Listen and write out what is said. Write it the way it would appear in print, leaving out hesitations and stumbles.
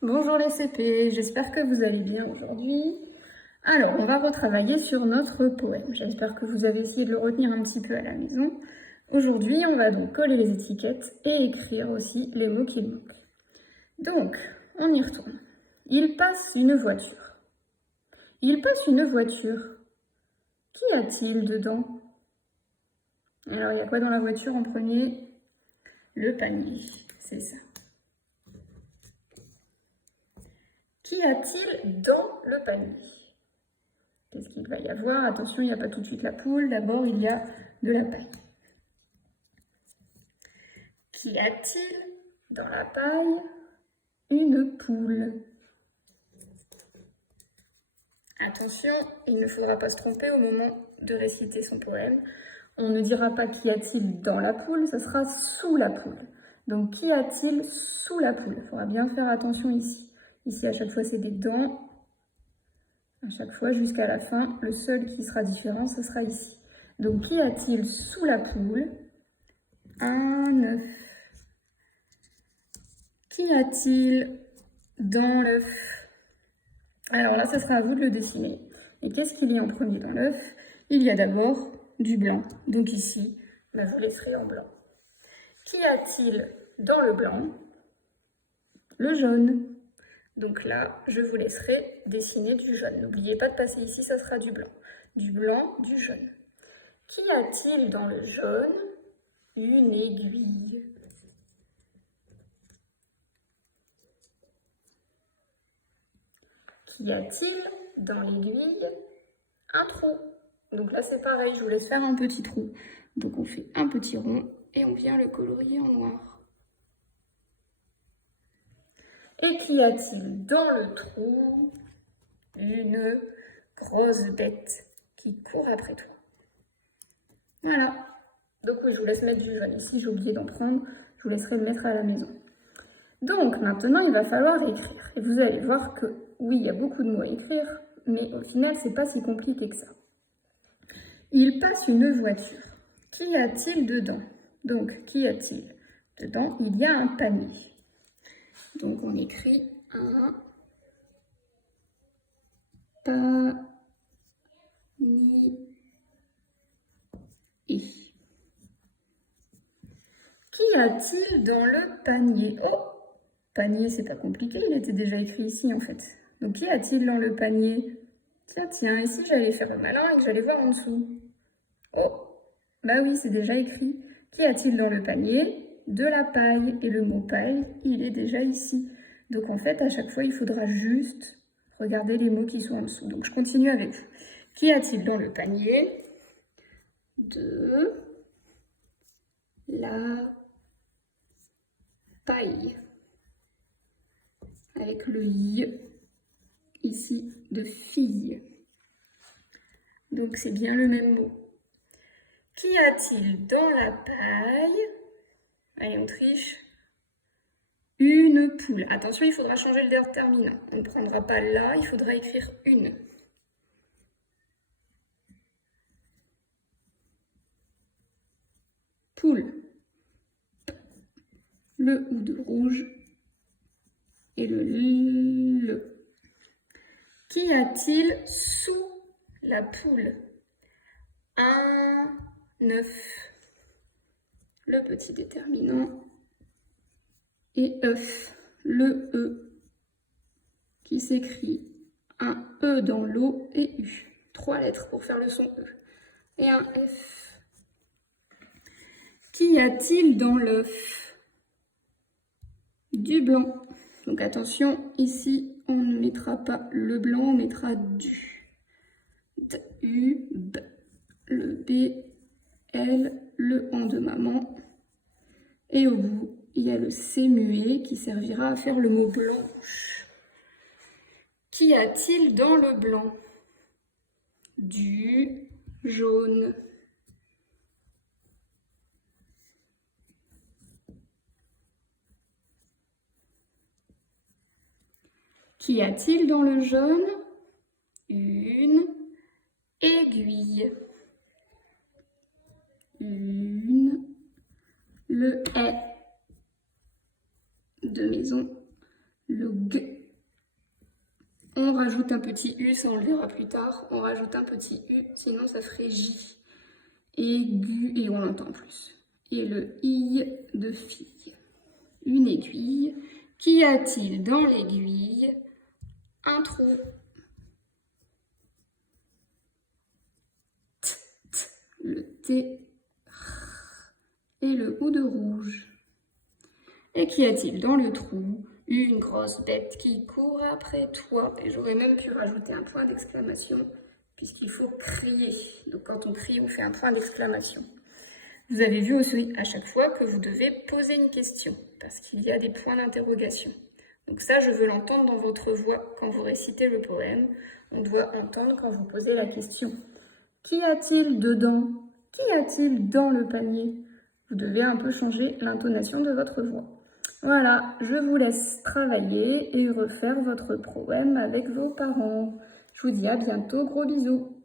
Bonjour les CP, j'espère que vous allez bien aujourd'hui. Alors, on va retravailler sur notre poème. J'espère que vous avez essayé de le retenir un petit peu à la maison. Aujourd'hui, on va donc coller les étiquettes et écrire aussi les mots qui manquent. Donc, on y retourne. Il passe une voiture. Il passe une voiture. Qu'y a-t-il dedans? Alors, il y a quoi dans la voiture en premier? Le panier, c'est ça. Qu'y a-t-il dans le panier? Qu'est-ce qu'il va y avoir? Attention, il n'y a pas tout de suite la poule. D'abord, il y a de la paille. Qu'y a-t-il dans la paille? Une poule. Attention, il ne faudra pas se tromper au moment de réciter son poème. On ne dira pas qu'y a-t-il dans la poule, ça sera sous la poule. Donc, qu'y a-t-il sous la poule? Il faudra bien faire attention ici. Ici, à chaque fois, c'est des dents. À chaque fois, jusqu'à la fin, le seul qui sera différent, ce sera ici. Donc, qu'y a-t-il sous la poule? Un œuf. Qu'y a-t-il dans l'œuf? Alors là, ce sera à vous de le dessiner. Et qu'est-ce qu'il y a en premier dans l'œuf? Il y a d'abord du blanc. Donc ici, je vous laisserai en blanc. Qu'y a-t-il dans le blanc? Le jaune. Donc là, je vous laisserai dessiner du jaune. N'oubliez pas de passer ici, ça sera du blanc. Du blanc, du jaune. Qu'y a-t-il dans le jaune? Une aiguille. Qu'y a-t-il dans l'aiguille? Un trou. Donc là, c'est pareil, je vous laisse faire un petit trou. Donc on fait un petit rond et on vient le colorier en noir. Et qu'y a-t-il dans le trou? Une grosse bête qui court après toi. Voilà. Donc oui, je vous laisse mettre du jaune ici, j'ai oublié d'en prendre. Je vous laisserai le mettre à la maison. Donc maintenant, il va falloir écrire. Et vous allez voir que oui, il y a beaucoup de mots à écrire, mais au final, c'est pas si compliqué que ça. Il passe une voiture. Qu'y a-t-il dedans? Donc, qu'y a-t-il dedans? Il y a un panier. Donc, on écrit un panier. Qu'y a-t-il dans le panier? Oh, panier, c'est pas compliqué, il était déjà écrit ici en fait. Donc, qu'y a-t-il dans le panier? Tiens, et si j'allais faire le malin et que j'allais voir en dessous? Oh, bah oui, c'est déjà écrit. Qu'y a-t-il dans le panier? De la paille. Et le mot paille, il est déjà ici. Donc en fait, à chaque fois, il faudra juste regarder les mots qui sont en dessous. Donc je continue avec vous. Qu'y a-t-il dans le panier? De la paille. Avec le i ici de fille. Donc c'est bien le même mot. Qu'y a-t-il dans la paille? Allez, on triche. Une poule. Attention, il faudra changer le déterminant. On ne prendra pas là, il faudra écrire une. Poule. Le ou de rouge et le. Qu'y a-t-il sous la poule? Un œuf. Le petit déterminant. Et œuf. Le E qui s'écrit un E dans l'eau et U. 3 lettres pour faire le son E. Et un F. Qu'y a-t-il dans l'œuf? Du blanc. Donc attention, ici, on ne mettra pas le blanc, on mettra du. D, U, B. Le B, L, le en de maman. Et au bout, il y a le C muet qui servira à faire le mot blanche. Qu'y a-t-il dans le blanc? Du jaune. Qu'y a-t-il dans le jaune? Une aiguille. Une. Le est de maison. Le G rajoute un petit U, ça on le verra plus tard. On rajoute un petit U, sinon ça ferait J. Aigu, et on l'entend plus. Et le I de fille. Une aiguille. Qu'y a-t-il dans l'aiguille? Un trou. T, t, le T. Et le O de rouge. Et qu'y a-t-il dans le trou? Une grosse bête qui court après toi. Et j'aurais même pu rajouter un point d'exclamation, puisqu'il faut crier. Donc quand on crie, on fait un point d'exclamation. Vous avez vu aussi à chaque fois que vous devez poser une question, parce qu'il y a des points d'interrogation. Donc ça, je veux l'entendre dans votre voix quand vous récitez le poème. On doit entendre quand vous posez la question. Qu'y a-t-il dedans? Qu'y a-t-il dans le panier? Vous devez un peu changer l'intonation de votre voix. Voilà, je vous laisse travailler et refaire votre poème avec vos parents. Je vous dis à bientôt, gros bisous.